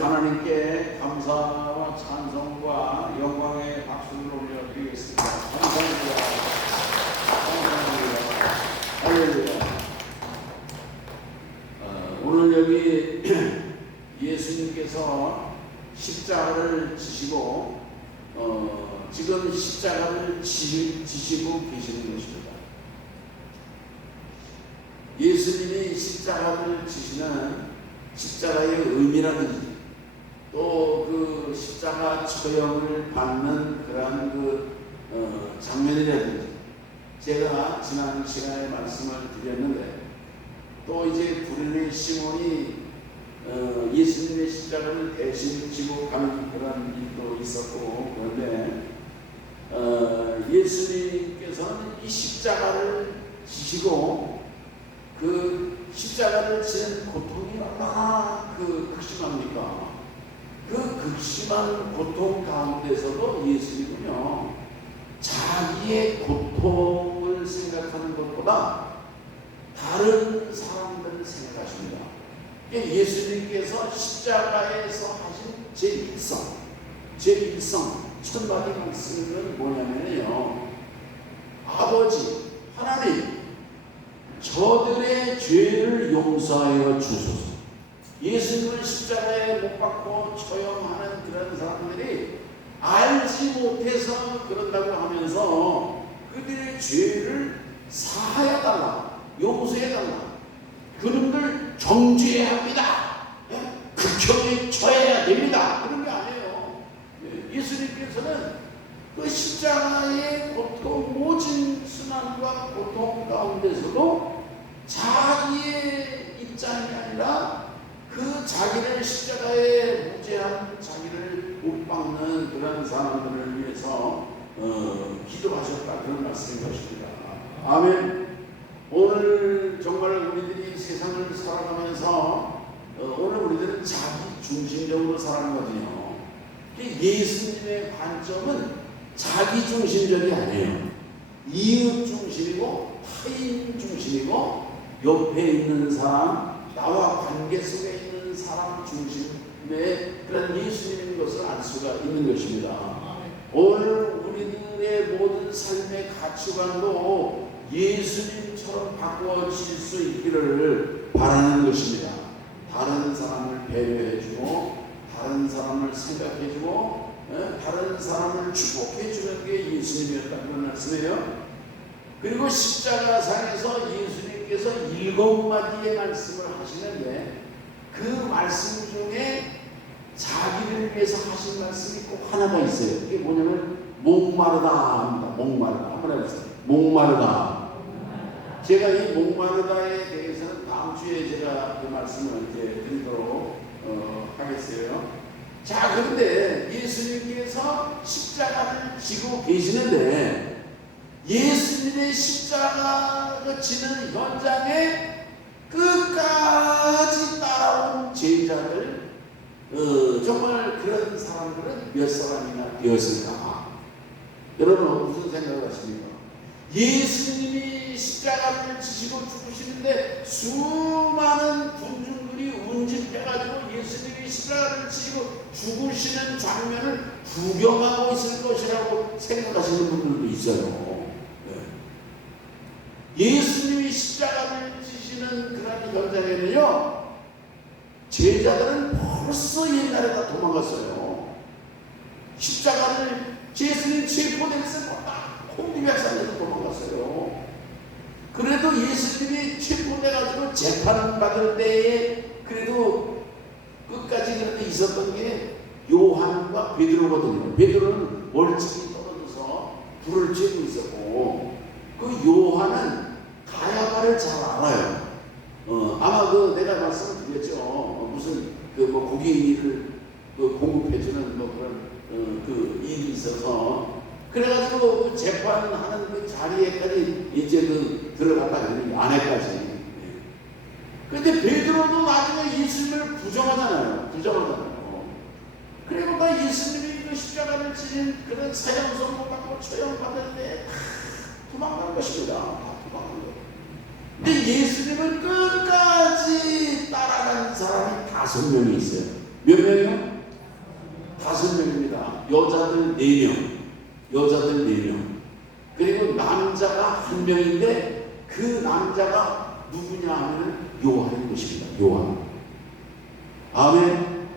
하나님께 감사와 찬송과 영광의 박수를 올려드리겠습니다. 감사합니다. 감사합니다. 할렐루야. 오늘 여기 예수님께서 십자가를 지시고 지금 십자가를 지시고 계시는 것입니다. 예수님이 십자가를 지시는 십자가의 의미라든지 또 그 십자가 처형을 받는 그러한 장면이라든지 제가 지난 시간에 말씀을 드렸는데 또 이제 구레네 시몬이 예수님의 십자가를 대신 지고 가는 그런 일도 있었고, 그런데 예수님께서는 이 십자가를 지시고 그 십자가를 지는 고통이 얼마나 극심합니까? 그 극심한 고통 가운데서도 예수님은요, 자기의 고통을 생각하는 것보다 다른 사람들을 생각하십니다. 예수님께서 십자가에서 하신 제1성 첫 마디 말씀은 뭐냐면요, 아버지 하나님, 저들의 죄를 용서하여 주소서. 예수님을 십자가에 못 박고 처형하는 그런 사람들이 알지 못해서 그런다고 하면서 그들의 죄를 사하여달라, 용서해달라, 그놈들 정죄해야 합니다, 극형에 처해야 됩니다, 그런 게 아니에요. 예수님께서는 그 십자가의 고통, 모진 순환과 고통 가운데서도 자기의 입장이 아니라 그 자기를 십자가에 무죄한 자기를 못 박는 그런 사람들을 위해서 기도하셨다, 그런 말씀인 것입니다. 아멘. 오늘 정말 우리들이 세상을 살아가면서 오늘 우리들은 자기 중심적으로 살아가거든요. 예수님의 관점은 자기 중심적이 아니에요. 이웃 중심이고 타인 중심이고 옆에 있는 사람, 나와 관계 속에 있는 사람 중심의 그런 예수님인 것을 알 수가 있는 것입니다. 오늘 우리들의 모든 삶의 가치관도 예수님처럼 바꿔질 수 있기를 바라는 것입니다. 다른 사람을 배려해주고, 다른 사람을 생각해주고, 다른 사람을 축복해주는 게 예수님이었다는 그런 말씀이에요. 그리고 십자가상에서 예수님께서 7마디의 말씀을 하시는데 그 말씀 중에 자기를 위해서 하신 말씀이 꼭 하나가 있어요. 그게 뭐냐면 목마르다 합니다. 목마르다. 한번 해보세요. 목마르다. 제가 이 목마르다에 대해서는 다음 주에 제가 그 말씀을 이제 드리도록 하겠어요. 자, 그런데 예수님께서 십자가를 지고 계시는데 예수님의 십자가가 지는 현장에 끝까지 따라온 제자들, 정말 그런 사람들은 몇 사람이나 되었을까? 여러분 무슨 생각을 하십니까? 예수님이 십자가를 지시고 죽으시는데 수많은 군중들이 운집해가지고 예수님이 십자가를 지시고 죽으시는 장면을 구경하고 있을 것이라고 생각하시는 분들도 있어요. 예수님이 십자가를 지시는 그런 현장에는요, 제자들은 벌써 옛날에 다 도망갔어요. 십자가를 예수님 체포됐을 거다 홍리백산에서 도망갔어요. 그래도 예수님이 체포돼가지고 재판받을 때에 그래도 끝까지 그런데 있었던 게 요한과 베드로거든요. 베드로는 멀찍이 떨어져서 불을 쬐고 있었고, 그 요한은 가야바를 잘 알아요. 아마 내가 말씀을 드렸죠. 무슨 고기를 공급해주는 그런 일이 있어서 그래가지고 재판하는 그 자리에까지 이제 들어갔다 그러는 안에까지. 근데 베드로도 나중에 예수님을 부정하잖아요. 그리고 예수님이 그 십자가를 지닌 그런 사형 선고받고 처형받을 때 도망간 것입니다. 도망간 거. 근데 예수님을 끝까지 따라간 사람이 5명이 있어요. 몇 명이요? 5명입니다. 여자들 4명, 여자들 4명. 그리고 남자가 1명인데 그 남자가 누구냐 하면 요한인 것입니다. 요한. 아멘.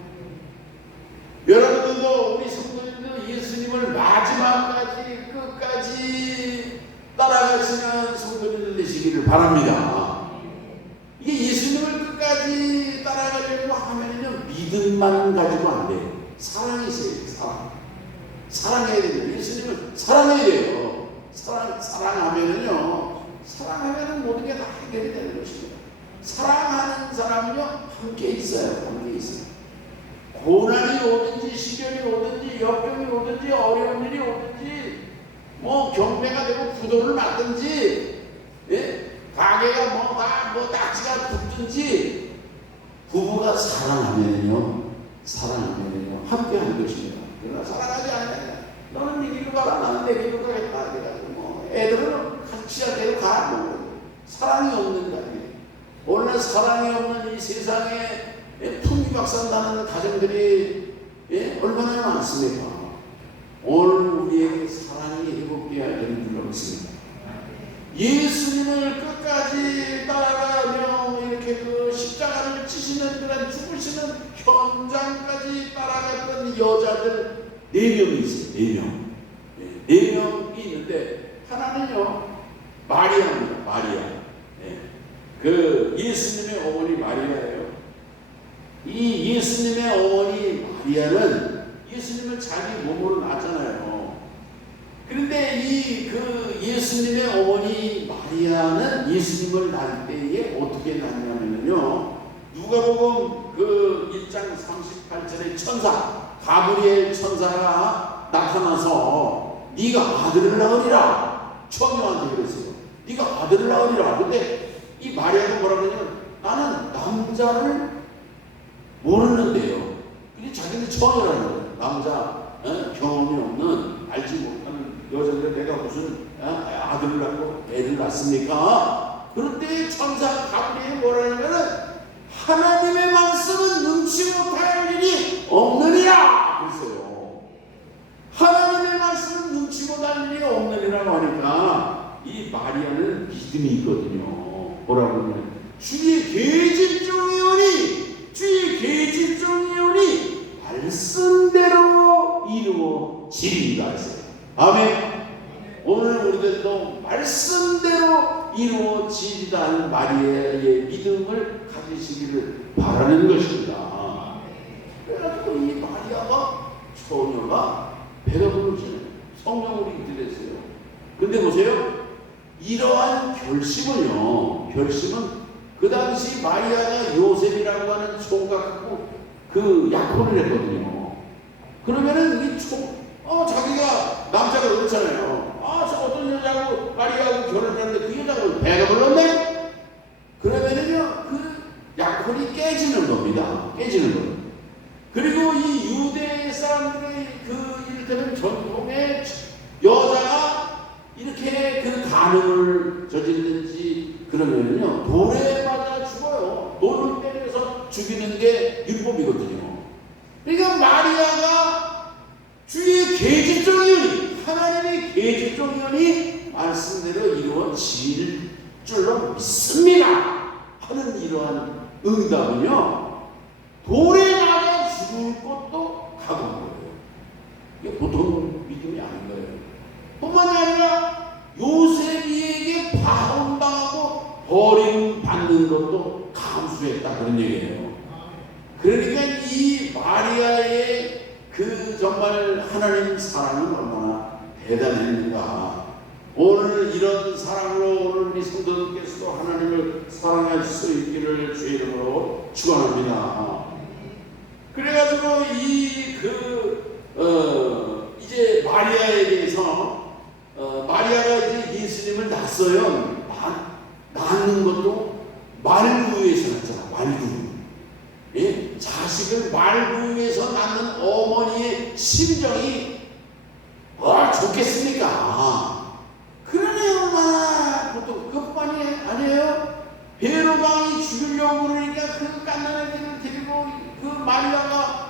여러분들도 우리 성도님들 예수님을 마지막까지 끝까지 따라가시는 성도님들 되시기를 바랍니다. 이게 예수님을 끝까지 따라가려고 하면요 믿음만 가지고 안 돼요. 사랑이 있어야 돼요. 사랑해야 돼요. 예수님을 사랑해야 돼요. 사랑하면은요, 사랑하면은 모든 게 다 해결이 되는 것입니다. 사랑하는 사람은요 함께 있어요. 함께 있어요. 고난이 오든지 시련이 오든지 역경이 오든지 어려운 일이 오든지 뭐 경매가 되고 부도를 맞든지, 예? 가게가 뭐 딱지가 붙든지 부부가 사랑하면요 함께 하는 것입니다. 그러나 사랑하지 않아요. 너는 네 길로 가라, 나는 내 길로 가겠다. 그래가지고 뭐 애들은 같이 하대로 가. 뭐 사랑이 없는 거 아니에요. 오늘 사랑이 없는 이 세상에 풍비박산나는 가정들이 얼마나 많습니까? 오늘 우리에게 사랑이 회복되어야 되는 줄로 믿습니다. 예수님을 끝까지 따라가며 이렇게 그 십자가를 지시는 그런 죽으시는 현장까지 따라갔던 여자들 4명이 있어요. 4명. 4명이 있는데 하나는요 마리아입니다. 마리아. 그 예수님의 어머니 마리아예요. 이 예수님의 어머니 마리아는 예수님을 자기 몸으로 낳았잖아요. 그런데 그 예수님의 어머니 마리아는 예수님을 낳을 때에 어떻게 낳냐면요, 누가복음 그 1장 38절에 천사 가브리엘 천사가 나타나서 네가 아들을 낳으리라 처녀한테 그랬어요. 네가 아들을 낳으리라. 근데 이 마리아가 뭐라고 하냐면 나는 남자를 모르는데요. 근데 자기는 처녀라는 거예요. 남자 경험이 없는 알지 못하는 여자들 내가 무슨 아들을 낳고 애를 낳습니까? 그런데 천사 가브리엘이 뭐라냐면은 하나님의 말씀은 눈치 못할 일이 없느니라 그랬어요. 하나님의 말씀은 눈치 못할 일이 없느니라고 하니까 이 마리아는 믿음이 있거든요. 뭐라고 하냐면 주의 계집종이오니 말씀대로 이루어지리이다 했어요. 아멘. 오늘 우리들도 말씀대로 이루어지리다 하는 마리아의 믿음을 가지시기를 바라는 것입니다. 그래가지고 이 마리아가 처녀가 배가 부르시네요. 성령으로 인도됐어요. 근데 보세요. 이러한 결심은 그 당시 마리아가 요셉이라고 하는 총각하고 그 약혼을 했거든요. 그러면은 자기가 남자가 그렇잖아요. 저 어떤 여자하고 마리아하고 결혼했는데 그 여자가 배가 불렀네? 그러면은요, 그 약혼이 깨지는 겁니다. 깨지는 겁니다. 그리고 이 유대 사람들의 그 이를테면 전통의 여자가 이렇게 그 간음을 저지르든지 그러면요 돌에 맞아 죽어요. 돌을 때려서 죽이는 게 율법이거든요. 그러니까 마리아가 주의 계집종이오니 하나님의 계집종이오니 말씀대로 이루어질 줄로 믿습니다 하는 이러한 응답은요 돌에 맞아 죽을 것도 각오한 거예요. 이게 보통 믿음이 아닌 거예요. 뿐만이 아니라 요셉에게 파혼당하고 버림받는 것도 감수했다 그런 얘기예요. 그러니까 이 마리아의 그 정말 하나님 사랑은 얼마나 대단했는가. 오늘 이런 사랑으로 오늘 우리 성도들께서도 하나님을 사랑할 수 있기를 주의 이름으로 축원합니다. 그래가지고 이제 마리아에 대해서 마리아가 이제 예수님을 낳았어요. 낳는 것도 말구에서 낳잖아. 말구. 예? 자식을 말구에서 낳는 어머니의 심정이 좋겠습니까? 그러네요. 얼마나 보통 그뿐만이 아니에요. 베로방이 죽이려고 그러니까 그 갓난아기를 데리고 그 마리아가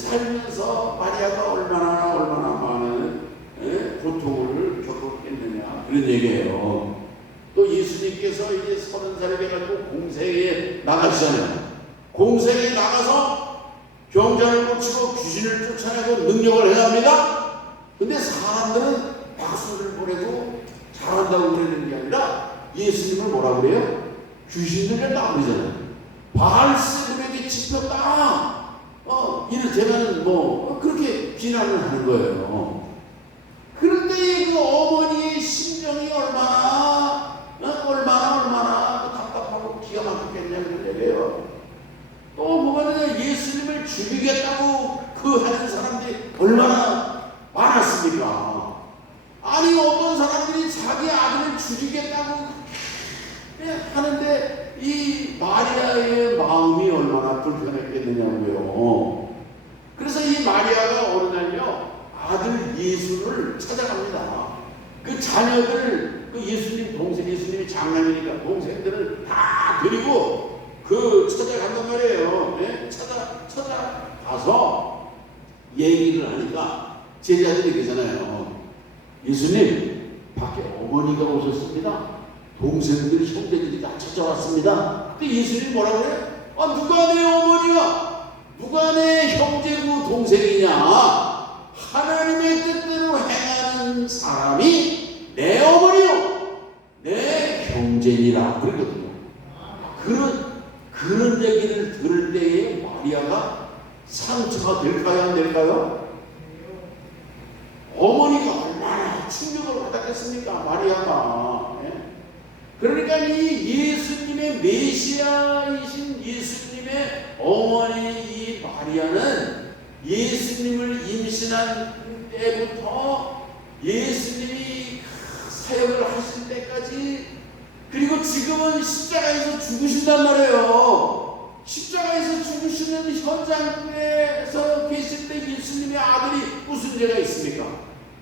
살면서 마리아가 얼마나 많은 고통을 겪었겠느냐 그런 얘기예요. 또 예수님께서 이제 30살이 돼가지고 공생에 나가시잖아요. 공생에 나가서 병자를 고치고 귀신을 쫓아내고 능력을 행합니다. 근데 사람들은 박수를 보내고 잘한다고 그러는 게 아니라 예수님을 뭐라 그래요? 귀신 들렸다 그러잖아요. 바알세불에게 집혔다. 이를테면 그렇게 비난을 하는 거예요. 그런데 그 어머니의 심정이 얼마나 답답하고 기가 막히겠냐 그런 얘기예요. 또 뭐가 되냐, 예수님을 죽이겠다고 그 하는 사람들이 얼마나 많았습니까? 아니 어떤 사람들이 자기 아들을 죽이겠다고 하는데 이 마리아의 마음이 얼마나 불편했겠느냐고요. 그래서 이 마리아가 어느 날요 아들 예수를 찾아갑니다. 그 자녀들, 그 예수님 동생, 예수님이 장남이니까 동생들을 다 데리고 찾아간단 말이에요. 네? 찾아가서 얘기를 하니까 제자들이 그러잖아요. 예수님, 밖에 어머니가 오셨습니다. 동생들, 형제들이 다 찾아왔습니다. 근데 예수님이 뭐라고 그래? 누가 내 어머니가, 누가 내 형제고 동생이냐? 하나님의 뜻대로 행하는 사람이 내 어머니요, 내 형제니라 그러거든요. 그런 얘기를 들을 때에 마리아가 상처가 될까요, 안 될까요? 어머니가 얼마나 충격을 받았겠습니까, 마리아가. 그러니까 이 예수님의 메시아이신 예수님의 어머니 이 마리아는 예수님을 임신한 때부터 예수님이 사역을 하실 때까지, 그리고 지금은 십자가에서 죽으신단 말이에요. 십자가에서 죽으시는 현장에서 계실 때 예수님의 아들이 무슨 죄가 있습니까?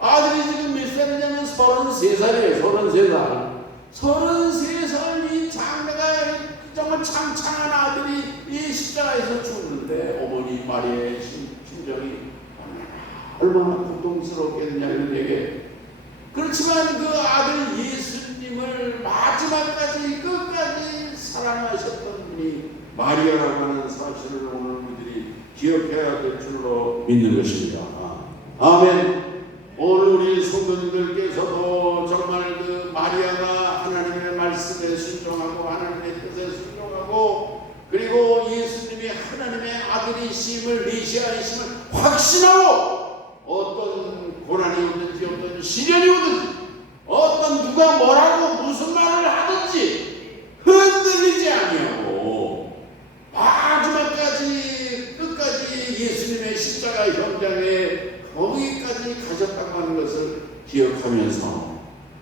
아들이 지금 몇 살이냐면 33살이에요. 33살. 33살 이 장래가 정말 창창한 아들이 이 십자가에서 죽는데 어머니 마리아의 심정이 얼마나 고통스럽겠느냐 이런 얘기. 그렇지만 그 아들 예수님을 마지막까지 끝까지 사랑하셨던 분이 마리아라고 하는 사실을 오늘 우리들이 기억해야 될 줄로 믿는 것입니다. 아멘. 오늘 우리 성도님들께서도 정말 그 마리아가 하나님의 말씀에 순종하고 하나님의 뜻에 순종하고 그리고 예수님이 하나님의 아들이심을 메시아이심을 확신하고 어떤 고난이 오든지 어떤 시련이 오든지 어떤 누가 뭐라고 무슨 말을 하든지 흔들리지 아니하고 마지막까지 끝까지 예수님의 십자가 현장에 거기까지 가셨다고 하는 것을 기억하면서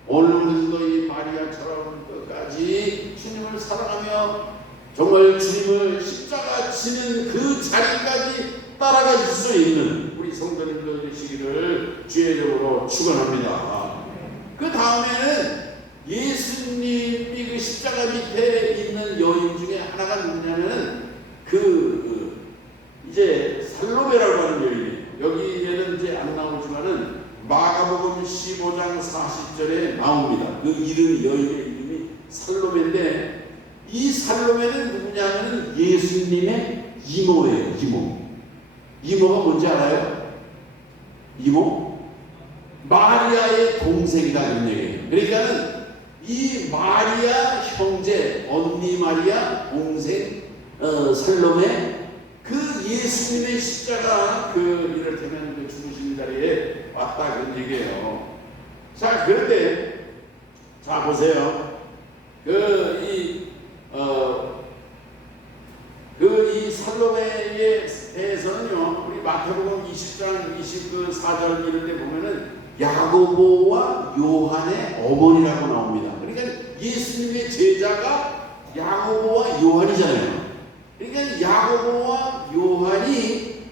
오늘 우리도 이 마리아처럼 끝까지 주님을 사랑하며 정말 주님을 십자가 지는 그 자리까지 따라갈 수 있는 우리 성도님들 되시기를 주의 이름으로 축원합니다. 그 다음에는 예수님이 그 십자가 밑에 있는 여인 중에 하나가 누구냐면 이제 살로메라고 하는 여인이에요. 여기에는 이제 안 나오지만은 마가복음 15장 40절에 나옵니다. 그 이름이, 여인의 이름이 살로메인데 이 살로메는 누구냐면 예수님의 이모예요. 이모가 뭔지 알아요? 이모? 마리아의 동생이다 이런 얘기예요. 그러니까는 이 마리아 형제, 언니 마리아, 동생 살로메, 그 예수님의 십자가 이를테면 그 죽으신 자리에 왔다 그런 얘기예요. 자, 그런데 자 보세요. 이 살로메에 대해서는요, 우리 마태복음 20장 24절 이런 데 보면은 야고보와 요한의 어머니라고 나옵니다. 그러니까 예수님의 제자가 야고보와 요한이잖아요. 그러니까 야고보와 요한이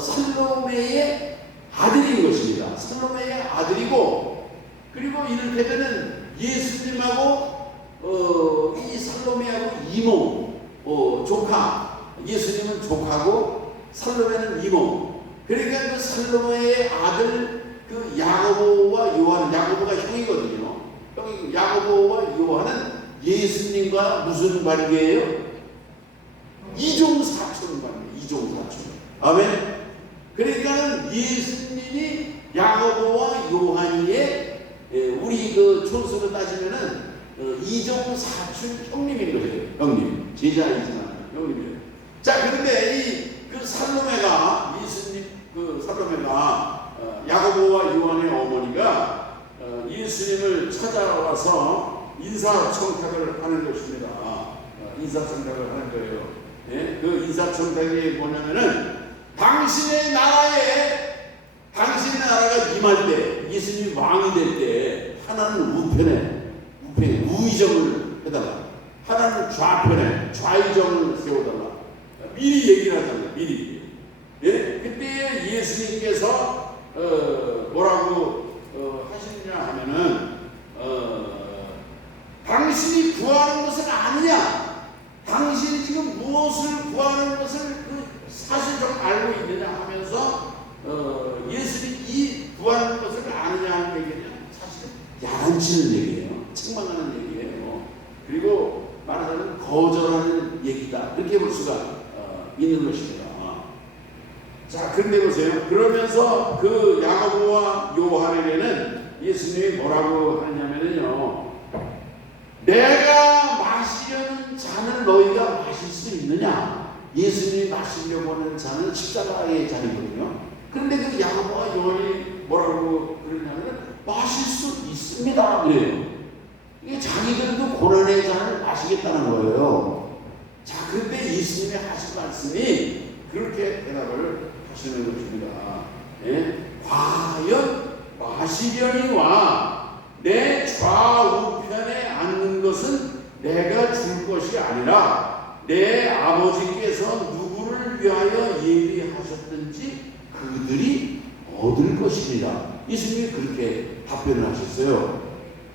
살로메의 아들인 것입니다. 살로메의 아들이고, 그리고 이를테면은 예수님하고 이 살로메하고 이모, 조카, 예수님은 조카고 살로메는 이모. 그러니까 그 살로메의 아들 그 야고보와 요한, 야고보가 형이거든요. 야고보와 요한은 예수님과 무슨 관계예요? 이종사촌 관계, 이종사촌. 아멘. 그러니까 예수님이 야고보와 요한이의 우리 그 촌수로 따지면은 이종사촌 형님인 거죠. 형님, 제자이지만 형님이에요. 자, 그런데 이 그 살로메가 예수님 그 살로메가 야고보와 요한의 어머니가 예수님을 찾아와서 인사청탁을 하는 것입니다. 인사청탁을 하는 거예요. 예? 그 인사청탁이 뭐냐면은 당신의 나라가 임할 때, 예수님이 왕이 될 때 하나는 우편에 우의정을 해달라. 하나는 좌편에 좌의정을 세워달라. 미리 얘기를 하잖아요. 미리. 예? 그때 예수님께서 뭐라고 하시느냐 하면은 당신이 구하는 것은 아니냐? 당신이 지금 무엇을 구하는 것을 그 사실 좀 알고 있느냐 하면서 예수님이 이 구하는 것을 아느냐 하는 얘기는 사실은 야단치는 얘기예요. 책망하는 얘기예요. 그리고 말하자면 거절하는 얘기다. 그렇게 볼 수가 있는 것입니다. 자, 그런데 보세요. 그러면서 그 야고보와 요한에게는 예수님이 뭐라고 하냐면요. 내가 마시려는 잔을 너희가 마실 수 있느냐? 예수님이 마시려고 하는 잔은 십자가의 잔이거든요. 그런데 그 야고보와 요한이 뭐라고 그러냐면 마실 수 있습니다. 그래요. 이게 자기들도 고난의 잔을 마시겠다는 거예요. 자, 그런데 예수님이 하신 말씀이 그렇게 대답을 하시는 것입니다. 예? 과연 마시려니와 내 좌우편에 앉는 것은 내가 줄 것이 아니라 내 아버지께서 누구를 위하여 예비하셨든지 그들이 얻을 것이니라. 예수님이 그렇게 답변을 하셨어요.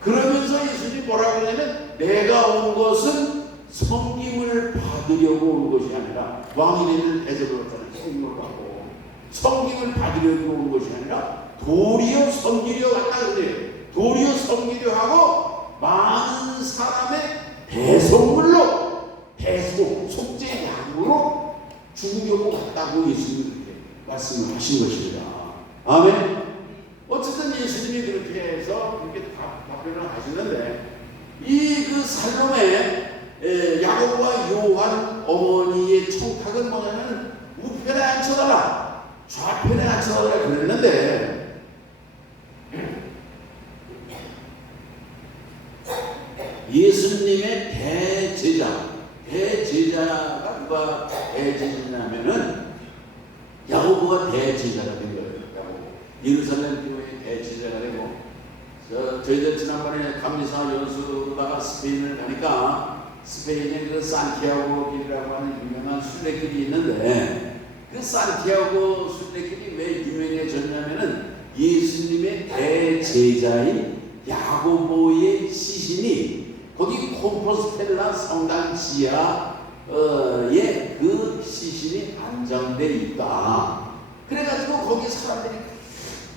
그러면서 예수님이 뭐라고 하냐면 내가 온 것은 섬김을 받으려고 온 것이 아니라, 왕이 되는 대접을 받잖아요. 섬김을 받고 섬김을 받으려고 온 것이 아니라 도리어 섬기려 왔다 그래요. 도리어 섬기려 하고 많은 사람의 대속물로 속죄 양으로 죽으려고 왔다고 예수님이 그렇게 말씀을 하신 것입니다. 아멘. 어쨌든 예수님이 그렇게 해서 그렇게 답변을 하시는데, 이 그 살로메 야고보와 요한 어머니의 청탁은 뭐냐면 우편에 앉혀달라, 좌편에 앉혀달라 그랬는데, 예수님의 대제자가 누가 대제자냐면은 야고보가 대제자가 된 거예요. 예루살렘 교회의 대제자가 되고, 저희들 지난번에 감리사 연수로다가 스페인을 가니까 스페인에 그 산티아고 길이라고 하는 유명한 순례길이 있는데, 그 산티아고 순례길이 왜 유명해졌냐면은 예수님의 대제자인 야고보의 시신이 거기 콤포스텔라 성당 지하에 그 시신이 안장돼 있다. 그래가지고 거기 사람들이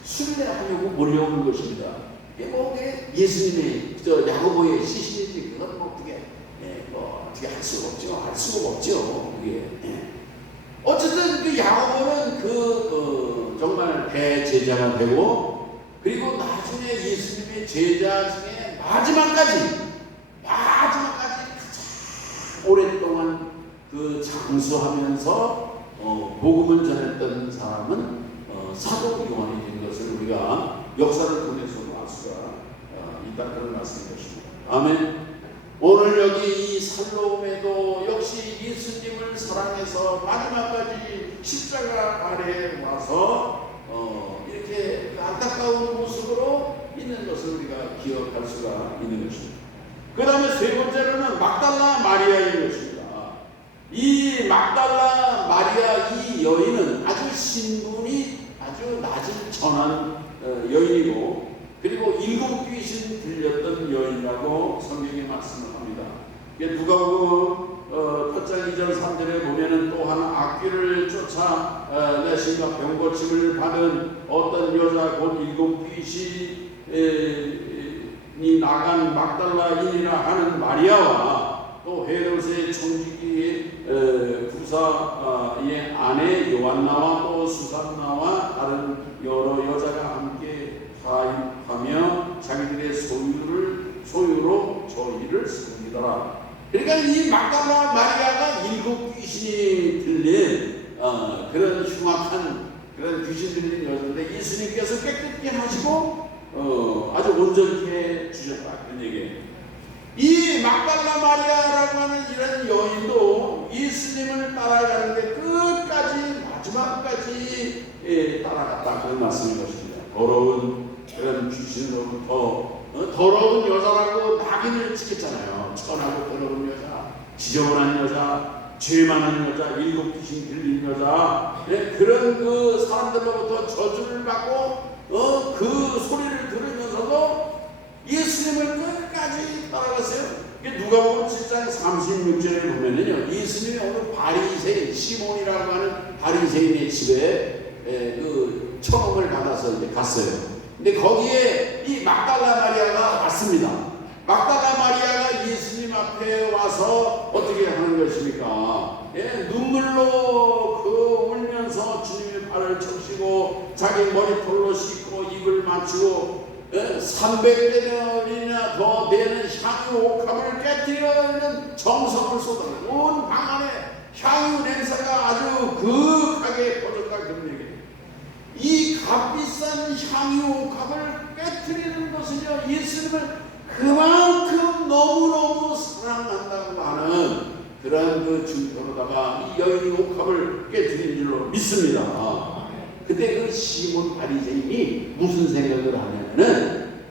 순례하려고 몰려오는 것입니다. 이게 뭐 예수님의 야고보의 시신이지, 그건 뭐 어떻게 할 수가 없죠. 할 수가 없죠. 그게. 어쨌든 그 야고보는 정말 대제자가 되고, 그리고 나중에 예수님의 제자 중에 마지막까지 오랫동안 그 장수하면서 복음을 전했던 사람은 사도 요한이 된 것을 우리가 역사를 통해서 알 수가 있다, 그런 말씀인 것입니다. 아멘. 오늘 여기 이 살로메도 역시 예수님을 사랑해서 마지막까지 십자가 아래에 와서 이렇게 안타까운 모습으로 있는 것을 우리가 기억할 수가 있는 것입니다. 그 다음에 세 번째로는 막달라 마리아인 것입니다. 이 막달라 마리아 이 여인은 아주 신분이 아주 낮은 천한 여인이고, 그리고 일곱 귀신 들렸던 여인이라고 성경에 말씀을 합니다. 누가복음 8장 2절 3절에 보면은 또한 악귀를 쫓아 내신과 병고침을 받은 어떤 여자 곧 7귀신이 나간 막달라인이라 하는 마리아와 또 헤롯의 총지기 부사의 아내 요한나와 또 수산나와 다른 여러 여자가 함께 가입하며 자기들의 소유로 저희를 섬기더라. 그러니까 이 막달라 마리아가 7귀신이 들린 그런 흉악한 그런 귀신 들린 여자인데 예수님께서 깨끗게 하시고 아주 온전케 주셨다. 그런 얘기예요. 이 막달라 마리아라고 하는 이런 여인도 예수님을 따라가는데 끝까지 마지막까지 따라갔다. 그런 말씀인 것입니다. 더러운 그런 귀신으로부터 더러운 여자라고 낙인을 찍혔잖아요. 천하고 더러운 여자, 지저분한 여자, 죄 많은 여자, 7귀신 들린 여자, 그런 그 사람들로부터 저주를 받고 그 소리를 들으면서도 예수님을 끝까지 따라갔어요. 누가복음 7장 36절에 보면은요, 예수님이 어느 바리새인 시몬이라고 하는 바리새인의 집에 그 청음을 받아서 이제 갔어요. 근데 거기에 이 막달라 마리아가 왔습니다. 막달라 마리아가 예수님 앞에 와서 어떻게 하는 것입니까? 눈물로 울면서 주님의 발을 적시고 자기 머리털로 씻고 입을 맞추고 300대년이나 더 되는 향유 옥합을 깨뜨리는 정성을 쏟아내고 온 방 안에 향유 냄새가 아주 그윽하게 퍼졌다. 그런 얘기예요. 이 값비싼 향유 옥합을 깨뜨리는 것은요, 예수님을 그만큼 너무너무 사랑한다고 하는 그런 그 증거로다가 이 여인이 옥합을 깨뜨린 줄로 믿습니다. 그때 그 시몬 바리새인이 무슨 생각을 하냐면은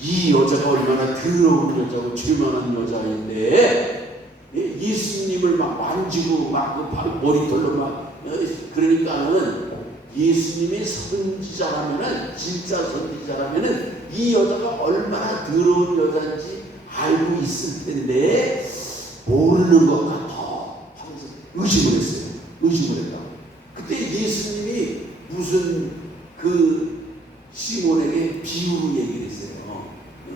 이 여자가 얼마나 더러운 여자고 죄만한 여자인데 예수님을 막 만지고 막 머리털로 막 그러니까는 예수님이 선지자라면은 진짜 선지자라면은 이 여자가 얼마나 더러운 여자인지 알고 있을 텐데 모르는 것 같아 하면서 의심을 했어요. 의심을 했다. 그때 예수님이 무슨 그 시몬에게 비유로 얘기를 했어요.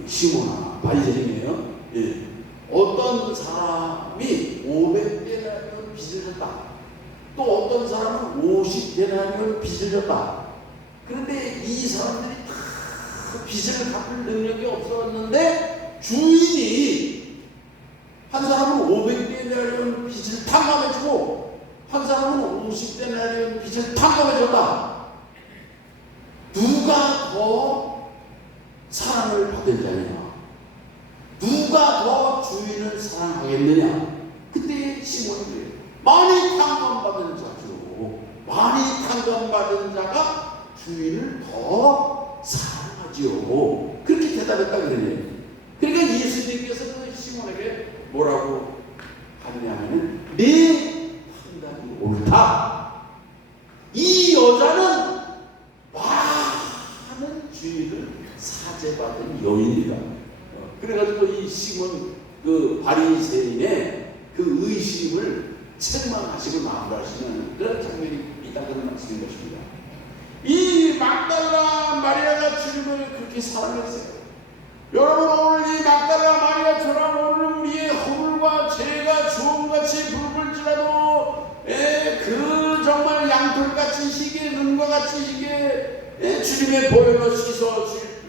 시몬아, 바리새인이에요. 예. 어떤 사람이 500데나리온 빚을 졌다. 또 어떤 사람은 50데나리온 빚을 졌다. 그런데 이 사람들이 다 빚을 갚을 능력이 없었는데 주인이 한 사람은 500데나리온 빚을 탕감해주고 한 사람은 50데나리온 빚을 탕감해줬다. 누가 더 사랑을 받을 자냐? 누가 더 주인을 사랑하겠느냐? 그때 시몬이 많이 탕감받은 자죠. 많이 탕감받은 자가 주인을 더 사랑하지요. 그렇게 대답했다 그러네요. 그러니까 예수님께서 그 시몬에게 뭐라고 하느냐면 네 판단이 옳다. 이 여자는 많은 주인을 사죄받은 여인이다. 그래가지고 이 시몬 그 바리새인의 그 의심을 책망하시고 마무리하시는 그런 장면이 있다 그런 말씀인 것입니다. 이 막달라 마리아가 주님을 그렇게 사랑했어요. 여러분 오늘 이 막달라 마리아처럼 오늘 우리의 허물과 죄가 주홍같이 붉을지라도 그 정말 양털같이 희게 눈과 같이 희게 주님의 보혈로 씻어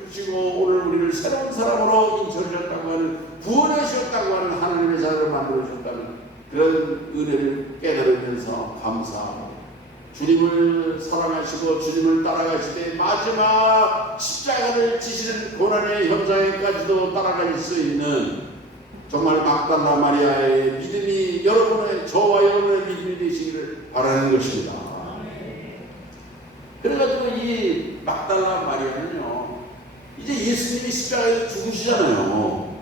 주시고 오늘 우리를 새로운 사람으로 인쳐주셨다고 하는 구원해 주셨다고 하는 하나님의 자녀를 만들어 주셨다는 그런 은혜를 깨달으면서 감사합니다. 주님을 사랑하시고 주님을 따라가시되 마지막 십자가를 지시는 고난의 현장에까지도 따라갈 수 있는 정말 막달라 마리아의 믿음이 여러분의 저와 여러분의 믿음이 되시기를 바라는 것입니다. 그래가지고 이 막달라 마리아는요 이제 예수님이 십자가에서 죽으시잖아요.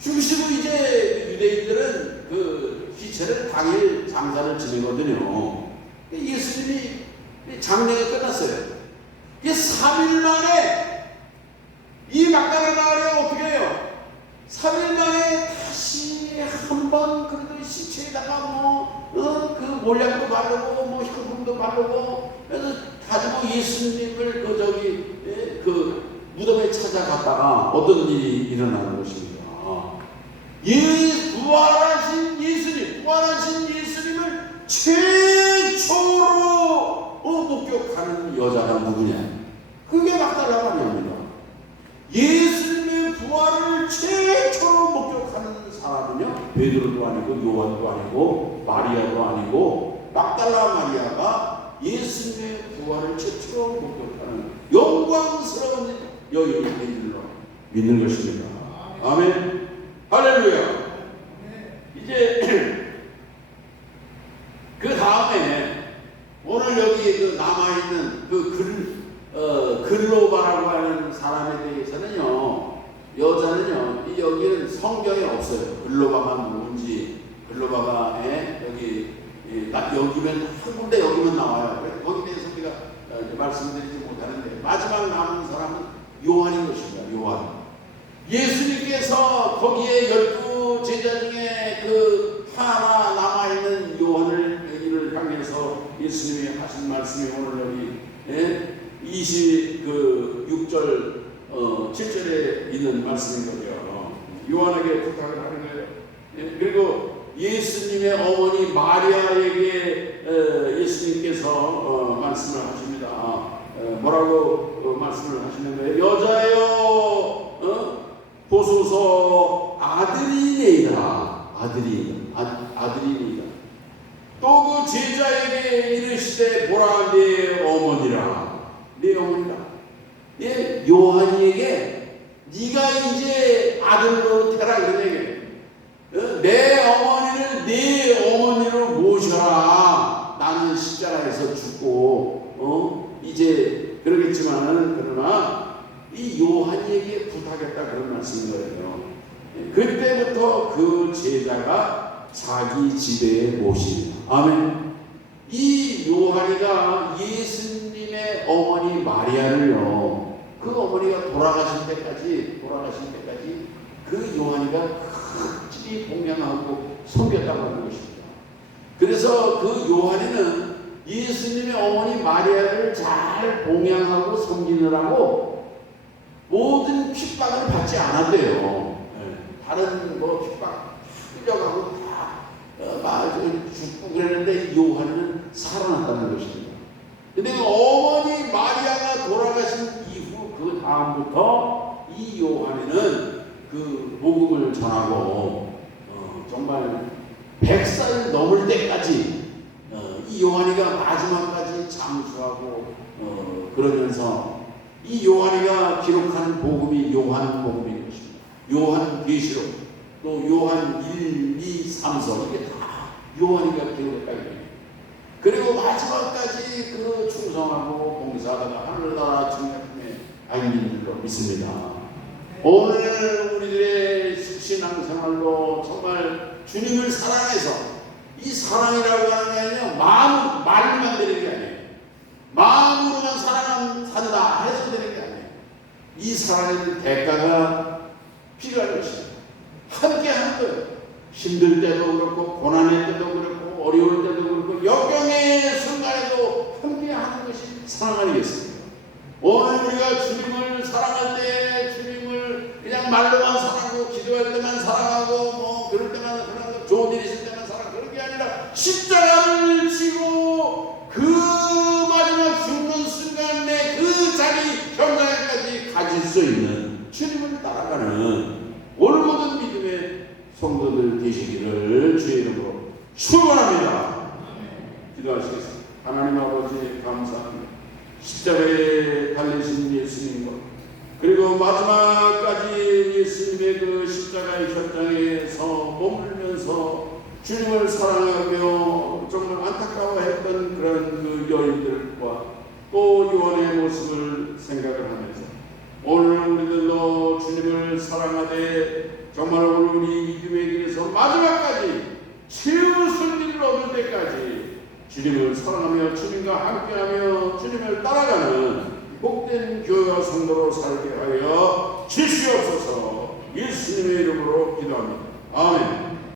죽으시고 이제 유대인들은 그 기체를 당일 장사를 지내거든요. 예수님이 장례가 끝났어요. 이게 3일 만에 이 막달라 마리아가 어떻게 해요? 3일 만에 다시 한번 그래도 시체에 그 몰약도 바르고 뭐 향품도 바르고 그래서 가지고 예수님을 그 무덤에 찾아갔다가 어떤 일이 일어나는 것입니다. 부활하신 예수님을 최초로 목격하는 여자가 누구냐? 그게 막달라 마리아입니다. 예수님의 부활을 최초로 목격하는 사람은요, 베드로도 아니고 요한도 아니고 마리아도 아니고 막달라 마리아가 예수님의 부활을 최초로 목격하는 영광스러운 여인을 믿는 것입니다. 아멘. 할렐루야. 이제 그 다음에 오늘 여기 남아있는 글로바라고 하는 사람에 대해서는요, 여자는요, 여기는 성경에 없어요. 글로바가 누군지, 글로바가 여기면 한 군데 여기면 나와요. 거기에 대해서 우리가 말씀드리지 못하는데, 마지막 남은 사람은 요한인 것입니다. 요한. 예수님께서 거기에 12 제자 중에 그 하나 남아있는 요한을 향해서 예수님이 하신 말씀이 오늘 여기 26절 7절에 있는 말씀인 거죠. 요한에게 부탁을 하는 거예요. 그리고 예수님의 어머니 마리아에게 예수님께서 말씀을 하십니다. 뭐라고 말씀을 하시는 거예요? 여자여, 보소서 아들이니이다. 아들이니이다. 또 그 제자에게 이르시되 보라 내 어머니라. 내 어머니라. 요한이에게 네가 이제 아들로 태라 이런 얘기예요. 내 어머니를 네 어머니로 모셔라. 나는 십자가에서 죽고 이제 그러겠지만은 그러나 이 요한이에게 부탁했다 그런 말씀인 거예요. 그때부터 그 제자가 자기 집에 모십니다. 아멘. 이 요한이가 예수님의 어머니 마리아를요, 그 어머니가 돌아가신 때까지 그 요한이가 극진히 봉양하고 섬겼다고 하는 것입니다. 그래서 그 요한이는 예수님의 어머니 마리아를 잘 봉양하고 섬기느라고 모든 핍박을 받지 않았대요. 다른 핍박 끌려가고 다 죽고 그랬는데 요한은 살아났다는 것입니다. 근데 그 어머니 마리아가 돌아가신 이후 그 다음부터 이 요한은 그 복음을 전하고 정말 100살 넘을 때까지 이 요한이가 마지막까지 장수하고 그러면서 이 요한이가 기록한 복음이 요한 복음인 것입니다. 요한 계시록, 또 요한 1, 2, 3서 이게 다 요한이가 기록했다. 그리고 마지막까지 그 충성하고 봉사하다가 하늘나라 정약함에 안긴 줄로 믿습니다. 오늘 우리들의 신앙생활로 정말 주님을 사랑해서, 이 사랑이라고 하는 게 아니라 말만 되는 게 아니에요. 마음으로만 산다 해서 되는 게 아니에요. 이 사랑의 대가가 필요한 것입니다. 함께 하는 거예요. 힘들 때도 그렇고, 고난의 때도 그렇고, 어려울 때도 그렇고, 역경의 순간에도 함께 하는 것이 사랑 아니겠습니까? 오늘 우리가 주님을 사랑할 때 주님을 그냥 말로만 사랑하고, 기도할 때만 사랑하고, 그럴 때만 그런 좋은 일 있을 때만 사랑하고, 그런 게 아니라 십자가를 지고 그 마지막 죽는 순간에 그 자리 현장에까지 가질 수 있는 주님을 따라가는 오늘 모든 믿음의 성도들 되시기를 주의 이름으로 축원합니다. 기도하시겠습니다. 하나님 아버지 감사합니다. 십자가에 달리신 예수님과 그리고 마지막까지 예수님의 그 십자가의 현장에서 머물면서 주님을 사랑하며 정말 안타까워했던 그런 그 여인들과 또 요한의 모습을 생각을 하면서 오늘 우리들도 주님을 사랑하되 정말 오늘 우리 믿음의 길에서 마지막까지 최후 승리를 얻을 때까지 주님을 사랑하며 주님과 함께하며 주님을 따라가는 복된 교회와 성도로 살게 하여 주시옵소서. 예수님의 이름으로 기도합니다. 아멘.